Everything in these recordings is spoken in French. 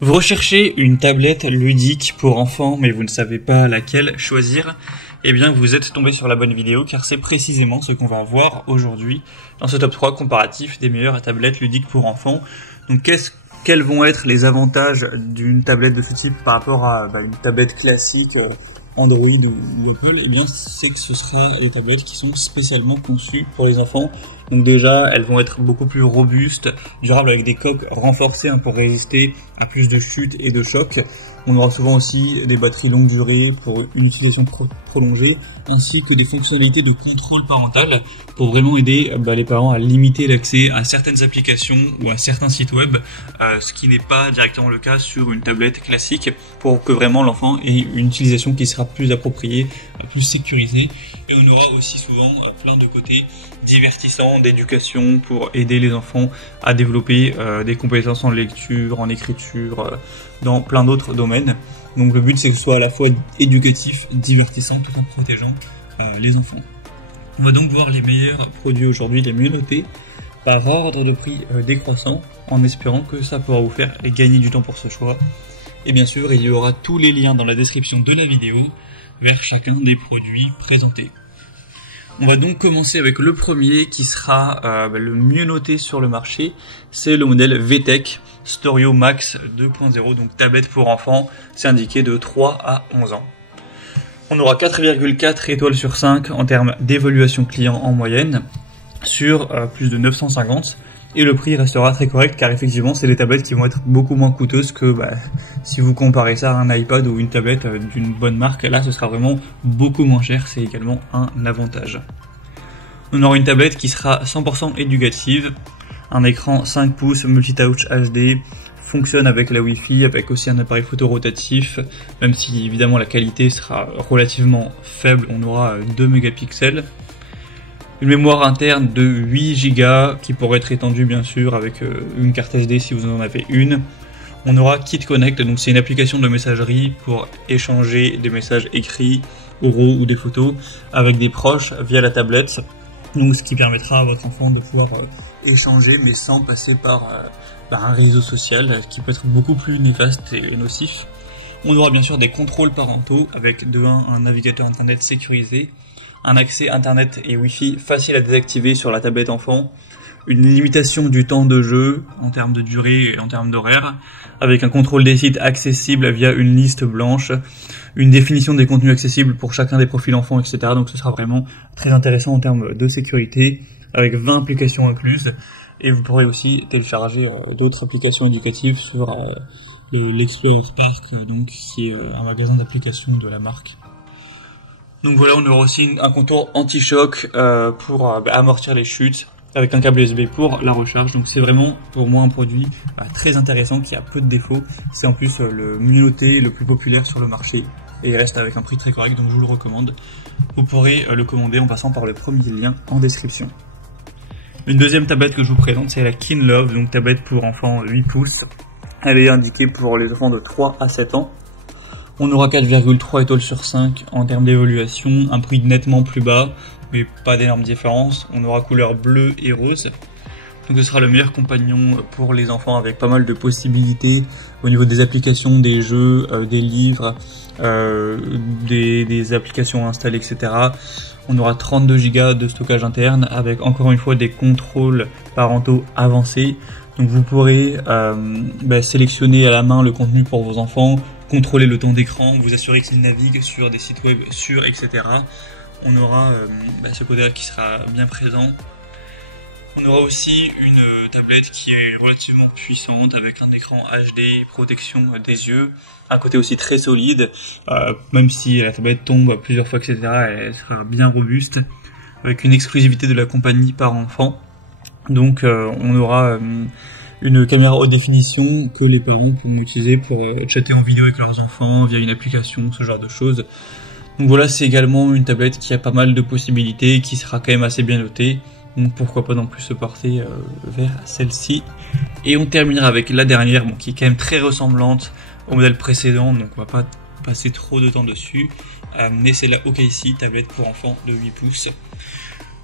Vous recherchez une tablette ludique pour enfants mais vous ne savez pas laquelle choisir? Eh bien vous êtes tombé sur la bonne vidéo car c'est précisément ce qu'on va voir aujourd'hui dans ce top 3 comparatif des meilleures tablettes ludiques pour enfants. Donc quels vont être les avantages d'une tablette de ce type par rapport à une tablette classique Android ou Apple? Eh bien c'est que ce sera des tablettes qui sont spécialement conçues pour les enfants. Donc déjà, elles vont être beaucoup plus robustes, durables avec des coques renforcées pour résister à plus de chutes et de chocs. On aura souvent aussi des batteries longue durée pour une utilisation prolongée, ainsi que des fonctionnalités de contrôle parental pour vraiment aider les parents à limiter l'accès à certaines applications ou à certains sites web, ce qui n'est pas directement le cas sur une tablette classique, pour que vraiment l'enfant ait une utilisation qui sera plus appropriée, plus sécurisée. Et on aura aussi souvent plein de côtés divertissants, d'éducation pour aider les enfants à développer des compétences en lecture, en écriture, dans plein d'autres domaines. Donc le but c'est que ce soit à la fois éducatif, divertissant, tout en protégeant les enfants. On va donc voir les meilleurs produits aujourd'hui, les mieux notés, par ordre de prix décroissant, en espérant que ça pourra vous faire gagner du temps pour ce choix. Et bien sûr, il y aura tous les liens dans la description de la vidéo vers chacun des produits présentés. On va donc commencer avec le premier qui sera le mieux noté sur le marché, c'est le modèle VTech Storio Max 2.0, donc tablette pour enfants, c'est indiqué de 3 à 11 ans. On aura 4,4 étoiles sur 5 en termes d'évaluation client en moyenne, sur plus de 950, et le prix restera très correct car effectivement c'est des tablettes qui vont être beaucoup moins coûteuses que si vous comparez ça à un iPad ou une tablette d'une bonne marque. Là ce sera vraiment beaucoup moins cher, c'est également un avantage. On aura une tablette qui sera 100% éducative, un écran 5 pouces multitouch HD, fonctionne avec la Wi-Fi, avec aussi un appareil photo rotatif, même si évidemment la qualité sera relativement faible, on aura 2 mégapixels. Une mémoire interne de 8 Go qui pourrait être étendue bien sûr avec une carte SD si vous en avez une. On aura KitConnect, donc c'est une application de messagerie pour échanger des messages écrits, oraux ou des photos avec des proches via la tablette. Donc ce qui permettra à votre enfant de pouvoir échanger mais sans passer par un réseau social qui peut être beaucoup plus néfaste et nocif. On aura bien sûr des contrôles parentaux avec de 1 un navigateur internet sécurisé, un accès internet et wifi facile à désactiver sur la tablette enfant, une limitation du temps de jeu en termes de durée et en termes d'horaire, avec un contrôle des sites accessible via une liste blanche, une définition des contenus accessibles pour chacun des profils enfants, etc. Donc ce sera vraiment très intéressant en termes de sécurité, avec 20 applications incluses, et vous pourrez aussi télécharger d'autres applications éducatives sur l'Explorer Spark, donc, qui est un magasin d'applications de la marque. Donc voilà, on aura aussi un contour anti-choc pour amortir les chutes, avec un câble USB pour la recharge. Donc c'est vraiment pour moi un produit très intéressant qui a peu de défauts. C'est en plus le mieux noté, le plus populaire sur le marché, et il reste avec un prix très correct, donc je vous le recommande. Vous pourrez le commander en passant par le premier lien en description. Une deuxième tablette que je vous présente, c'est la KinLove, donc tablette pour enfants 8 pouces. Elle est indiquée pour les enfants de 3 à 7 ans. On aura 4,3 étoiles sur 5 en termes d'évaluation, un prix nettement plus bas, mais pas d'énorme différence. On aura couleur bleue et rose. Donc ce sera le meilleur compagnon pour les enfants avec pas mal de possibilités au niveau des applications, des jeux, des livres, des applications installées, etc. On aura 32 Go de stockage interne avec encore une fois des contrôles parentaux avancés. Donc vous pourrez sélectionner à la main le contenu pour vos enfants, contrôler le temps d'écran, vous assurer qu'ils naviguent sur des sites web sûrs, etc. On aura ce côté-là qui sera bien présent. On aura aussi une tablette qui est relativement puissante avec un écran HD, protection des yeux, un côté aussi très solide, même si la tablette tombe plusieurs fois, etc. Elle sera bien robuste, avec une exclusivité de la compagnie par enfant. Donc on aura une caméra haute définition que les parents pourront utiliser pour chatter en vidéo avec leurs enfants via une application, ce genre de choses. Donc voilà, c'est également une tablette qui a pas mal de possibilités, qui sera quand même assez bien notée. Donc pourquoi pas non plus se porter vers celle-ci. Et on terminera avec la dernière, qui est quand même très ressemblante au modèle précédent, donc on va pas passer trop de temps dessus. Mais c'est la OKC, tablette pour enfants de 8 pouces.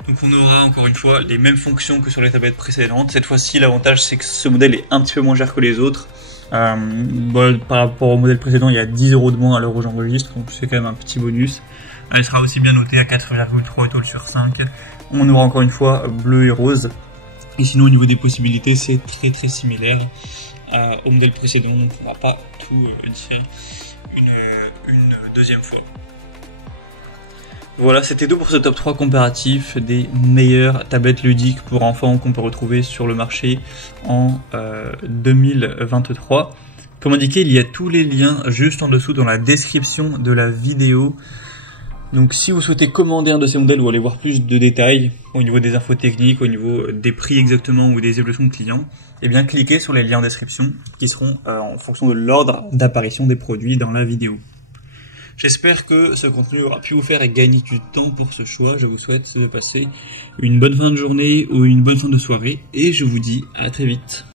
Donc on aura encore une fois les mêmes fonctions que sur les tablettes précédentes. Cette fois-ci, l'avantage c'est que ce modèle est un petit peu moins cher que les autres. Par rapport au modèle précédent, il y a 10 € de moins à l'heure où j'enregistre, donc c'est quand même un petit bonus. Elle sera aussi bien notée à 4,3 étoiles sur 5. On aura encore une fois bleu et rose. Et sinon, au niveau des possibilités, c'est très similaire au modèle précédent, donc on ne va pas tout dire une deuxième fois. Voilà, c'était tout pour ce top 3 comparatif des meilleures tablettes ludiques pour enfants qu'on peut retrouver sur le marché en 2023. Comme indiqué, il y a tous les liens juste en dessous dans la description de la vidéo. Donc si vous souhaitez commander un de ces modèles ou aller voir plus de détails au niveau des infos techniques, au niveau des prix exactement ou des évolutions de clients, eh bien cliquez sur les liens en description qui seront en fonction de l'ordre d'apparition des produits dans la vidéo. J'espère que ce contenu aura pu vous faire gagner du temps pour ce choix. Je vous souhaite de passer une bonne fin de journée ou une bonne fin de soirée et je vous dis à très vite.